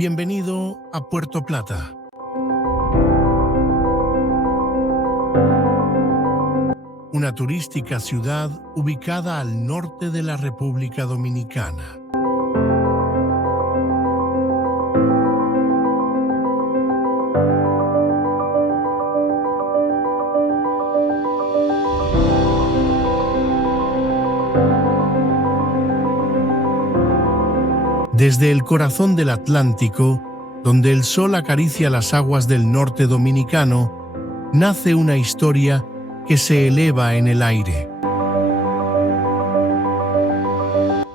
Bienvenido a Puerto Plata. Una turística ciudad ubicada al norte de la República Dominicana. Desde el corazón del Atlántico, donde el sol acaricia las aguas del norte dominicano, nace una historia que se eleva en el aire.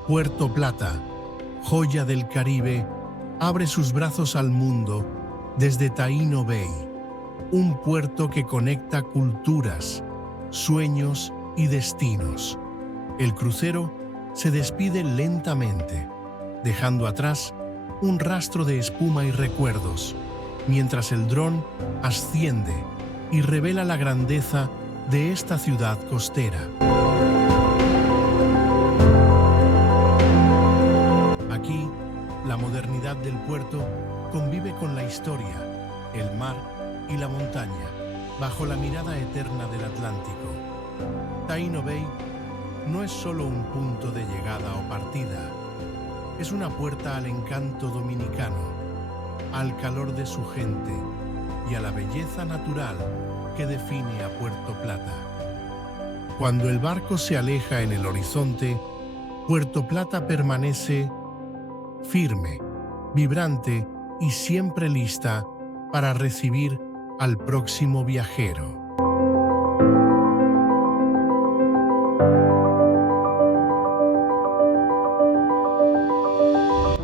Puerto Plata, joya del Caribe, abre sus brazos al mundo desde Taino Bay, un puerto que conecta culturas, sueños y destinos. El crucero se despide lentamente, dejando atrás un rastro de espuma y recuerdos, mientras el dron asciende y revela la grandeza de esta ciudad costera. Aquí, la modernidad del puerto convive con la historia, el mar y la montaña, bajo la mirada eterna del Atlántico. Taino Bay no es solo un punto de llegada o partida, es una puerta al encanto dominicano, al calor de su gente y a la belleza natural que define a Puerto Plata. Cuando el barco se aleja en el horizonte, Puerto Plata permanece firme, vibrante y siempre lista para recibir al próximo viajero.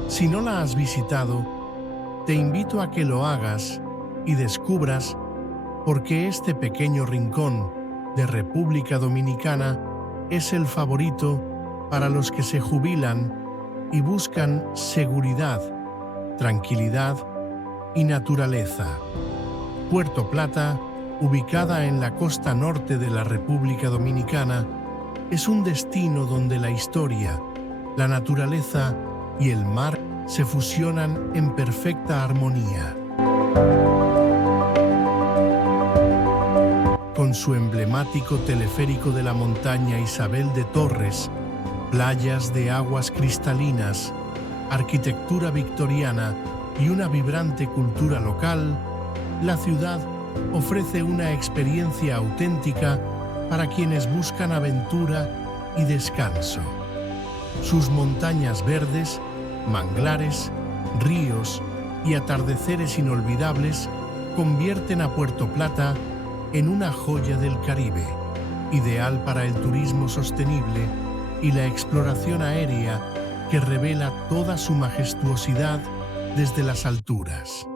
Si no la has visitado, te invito a que lo hagas y descubras por qué este pequeño rincón de República Dominicana es el favorito para los que se jubilan y buscan seguridad, tranquilidad y naturaleza. Puerto Plata, ubicada en la costa norte de la República Dominicana, es un destino donde la historia, la naturaleza y el mar se fusionan en perfecta armonía. Con su emblemático teleférico de la montaña Isabel de Torres, playas de aguas cristalinas, arquitectura victoriana y una vibrante cultura local, la ciudad ofrece una experiencia auténtica para quienes buscan aventura y descanso. Sus montañas verdes, manglares, ríos y atardeceres inolvidables convierten a Puerto Plata en una joya del Caribe, ideal para el turismo sostenible y la exploración aérea que revela toda su majestuosidad desde las alturas.